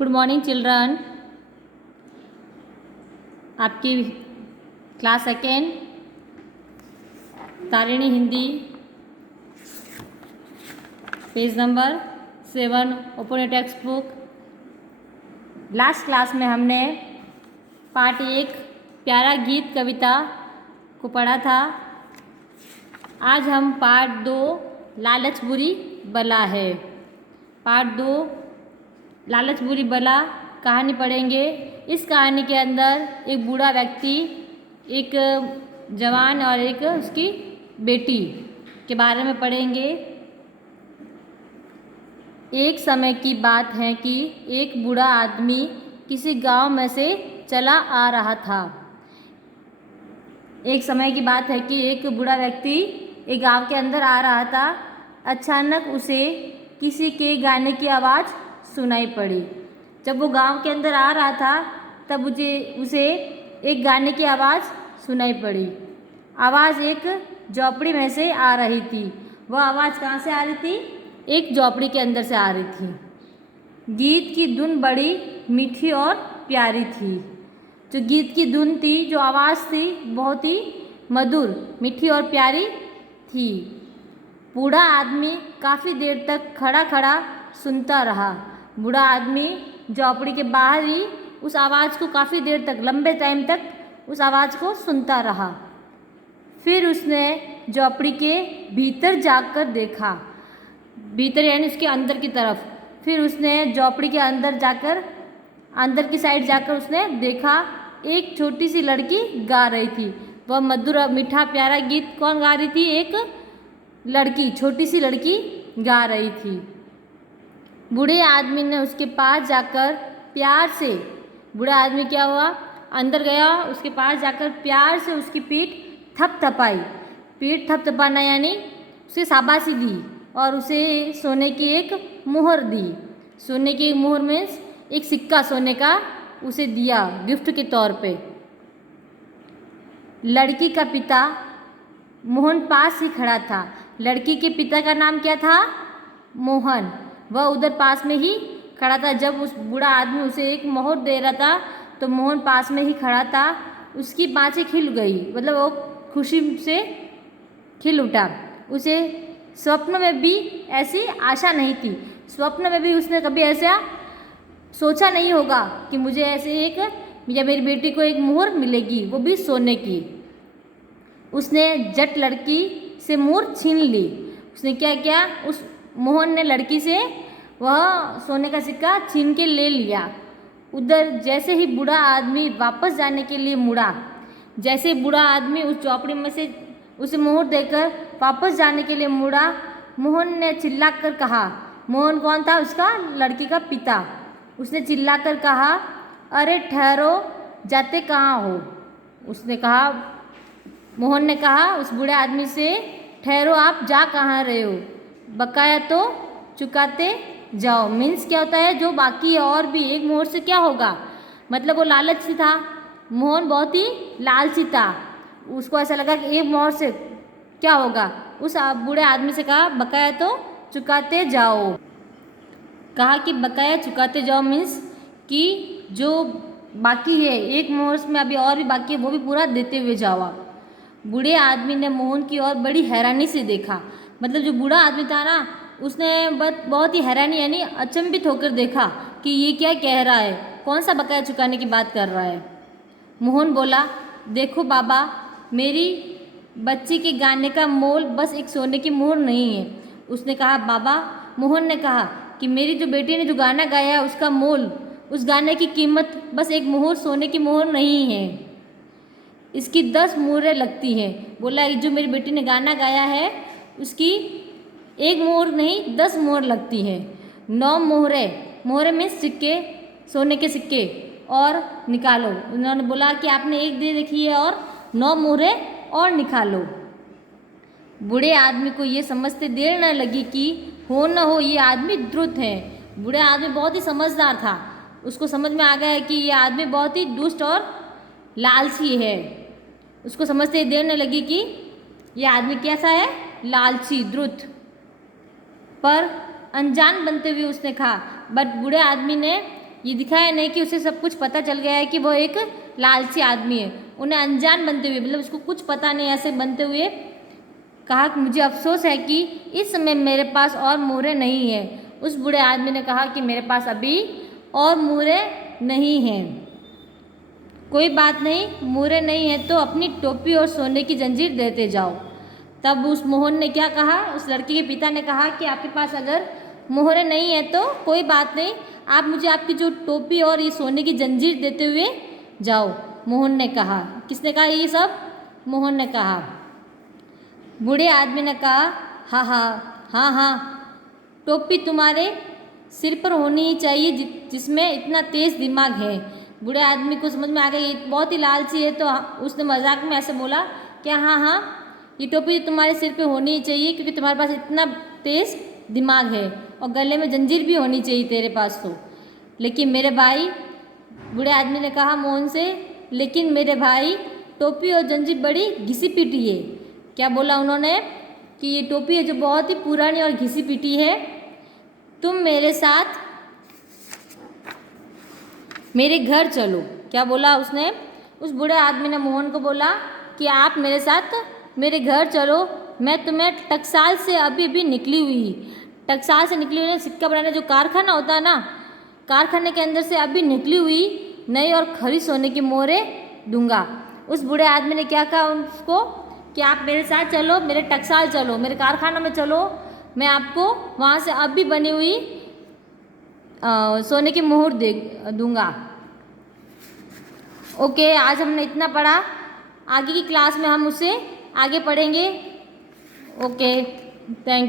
Good morning children. आपकी class second Tarini Hindi page number 7 open textbook. Last class में हमने part 1 प्यारा गीत कविता को पढ़ा था। आज हम पार्ट 2 लालच बुरी बला है। पार्ट 2 लालच बुरी बला कहानी पढ़ेंगे। इस कहानी के अंदर एक बूढ़ा व्यक्ति, एक जवान और एक उसकी बेटी के बारे में पढ़ेंगे। एक समय की बात है कि एक बूढ़ा आदमी किसी गांव में से चला आ रहा था। एक समय की बात है कि एक बूढ़ा व्यक्ति एक गांव के अंदर आ रहा था। अचानक उसे किसी के गाने की आवाज़ सुनाई पड़ी। जब वो गांव के अंदर आ रहा था तब उसे एक गाने की आवाज़ सुनाई पड़ी। आवाज़ एक झोपड़ी में से आ रही थी। वह आवाज़ कहाँ से आ रही थी? एक झोपड़ी के अंदर से आ रही थी। गीत की धुन बड़ी मीठी और प्यारी थी। जो गीत की धुन थी, जो आवाज़ थी, बहुत ही मधुर, मीठी और प्यारी थी। बूढ़ा आदमी काफ़ी देर तक खड़ा खड़ा सुनता रहा। बूढ़ा आदमी झोपड़ी के बाहर ही उस आवाज़ को काफ़ी देर तक, लंबे टाइम तक उस आवाज़ को सुनता रहा। फिर उसने झोपड़ी के भीतर जाकर देखा, भीतर यानी उसके अंदर की तरफ। फिर उसने झोपड़ी के अंदर जाकर, अंदर की साइड जाकर उसने देखा एक छोटी सी लड़की गा रही थी। वह मधुर मीठा प्यारा गीत कौन गा रही थी? एक लड़की, छोटी सी लड़की गा रही थी। बूढ़े आदमी ने उसके पास जाकर प्यार से, बूढ़ा आदमी क्या हुआ? अंदर गया, उसके पास जाकर प्यार से उसकी पीठ थपथपाई। पीठ थपथपाना यानी उसे शाबाशी दी और उसे सोने की एक मोहर दी। सोने की एक मोहर मीन्स एक सिक्का सोने का उसे दिया गिफ्ट के तौर पे। लड़की का पिता मोहन पास ही खड़ा था। लड़की के पिता का नाम क्या था? मोहन। वह उधर पास में ही खड़ा था। जब उस बूढ़ा आदमी उसे एक मोहर दे रहा था तो मोहन पास में ही खड़ा था। उसकी बाँछें खिल गई, मतलब वो खुशी से खिल उठा। उसे स्वप्न में भी ऐसी आशा नहीं थी। स्वप्न में भी उसने कभी ऐसा सोचा नहीं होगा कि मुझे ऐसे एक, या मेरी बेटी को एक मोहर मिलेगी, वो भी सोने की। उसने झट लड़की से मोहर छीन ली। उसने क्या किया? उस मोहन ने लड़की से वह सोने का सिक्का छीन के ले लिया। उधर जैसे ही बूढ़ा आदमी वापस जाने के लिए मुड़ा, जैसे बूढ़ा आदमी उस झोपड़ी में से उसे मोहर देकर वापस जाने के लिए मुड़ा, मोहन ने चिल्लाकर कहा, मोहन कौन था? उसका लड़की का पिता। उसने चिल्लाकर कहा, अरे ठहरो, जाते कहाँ हो? उसने कहा, मोहन ने कहा उस बूढ़े आदमी से, ठहरो, आप जा कहाँ रहे हो? बकाया तो चुकाते जाओ। मीन्स क्या होता है? जो बाकी है और भी एक मोहर से क्या होगा? मतलब वो लालची था। मोहन बहुत ही लालची था। उसको ऐसा लगा कि एक मोहर से क्या होगा। उस बूढ़े आदमी से कहा, बकाया तो चुकाते जाओ। कहा कि बकाया चुकाते जाओ मीन्स कि जो बाकी है, एक मोहर में अभी और भी बाकी है, वो भी पूरा देते हुए जाओ आप। बूढ़े आदमी ने मोहन की ओर बड़ी हैरानी से देखा। मतलब जो बूढ़ा आदमी था ना, उसने बहुत ही हैरानी यानी अचंभित होकर देखा कि ये क्या कह रहा है, कौन सा बकाया चुकाने की बात कर रहा है। मोहन बोला, देखो बाबा, मेरी बच्ची के गाने का मोल बस एक सोने की मोहर नहीं है। उसने कहा, बाबा, मोहन ने कहा कि मेरी जो बेटी ने जो गाना गाया है उसका मोल, उस गाने की कीमत बस एक मोहर, सोने की मोहर नहीं है, इसकी 10 मोहरें लगती हैं। बोला, जो मेरी बेटी ने गाना गाया है उसकी एक मोहर नहीं 10 मोहर लगती हैं। 9 मोहरें, मोहरें में सिक्के, सोने के सिक्के और निकालो। उन्होंने बोला कि आपने एक दे रखी है और 9 मोहरें और निकालो। बूढ़े आदमी को ये समझते देर न लगी कि हो न हो ये आदमी द्रुत है। बूढ़े आदमी बहुत ही समझदार था। उसको समझ में आ गया है कि ये आदमी बहुत ही दुष्ट और लालची है। उसको समझते देर न लगी कि ये आदमी कैसा है? लालची, द्रुत। पर अनजान बनते हुए उसने कहा, बट बूढ़े आदमी ने ये दिखाया नहीं कि उसे सब कुछ पता चल गया है कि वो एक लालची आदमी है। उन्हें अनजान बनते हुए, मतलब उसको कुछ पता नहीं ऐसे बनते हुए कहा कि मुझे अफसोस है कि इस समय मेरे पास और मोहरें नहीं है। उस बूढ़े आदमी ने कहा कि मेरे पास अभी और मोहरें नहीं हैं। कोई बात नहीं, मोहरें नहीं है तो अपनी टोपी और सोने की जंजीर देते जाओ। तब उस मोहन ने क्या कहा, उस लड़की के पिता ने कहा कि आपके पास अगर मोहरें नहीं है तो कोई बात नहीं, आप मुझे आपकी जो टोपी और ये सोने की जंजीर देते हुए जाओ। मोहन ने कहा। किसने कहा ये सब? मोहन ने कहा। बूढ़े आदमी ने कहा हाँ हाँ हाँ हाँ, टोपी तुम्हारे सिर पर होनी ही चाहिए जिसमें इतना तेज़ दिमाग है। बूढ़े आदमी को समझ में आ गया ये बहुत ही लालची है, तो उसने मजाक में ऐसे बोला क्या हाँ हाँ, ये टोपी तुम्हारे सिर पे होनी ही चाहिए क्योंकि तुम्हारे पास इतना तेज़ दिमाग है और गले में जंजीर भी होनी चाहिए तेरे पास तो। लेकिन मेरे भाई, बूढ़े आदमी ने कहा मोहन से, लेकिन मेरे भाई टोपी और जंजीर बड़ी घिसी पिटी है। क्या बोला उन्होंने कि ये टोपी है जो बहुत ही पुरानी और घिसी पिटी है, तुम मेरे साथ मेरे घर चलो। क्या बोला उसने? उस बूढ़े आदमी ने मोहन को बोला कि आप मेरे साथ मेरे घर चलो, मैं तुम्हें टकसाल से अभी अभी निकली हुई, टकसाल से निकली हुई सिक्का बनाने जो कारखाना होता है ना, कारखाने के अंदर से अभी निकली हुई नई और खरी सोने की मोहरें दूंगा। उस बूढ़े आदमी ने क्या कहा उसको कि आप मेरे साथ चलो, मेरे टकसाल चलो, मेरे कारखाना में चलो, मैं आपको वहाँ से अभी बनी हुई सोने की मोहर दे दूंगा। ओके, आज हमने इतना पढ़ा, आगे की क्लास में हम उससे आगे पढ़ेंगे। Okay, thank you.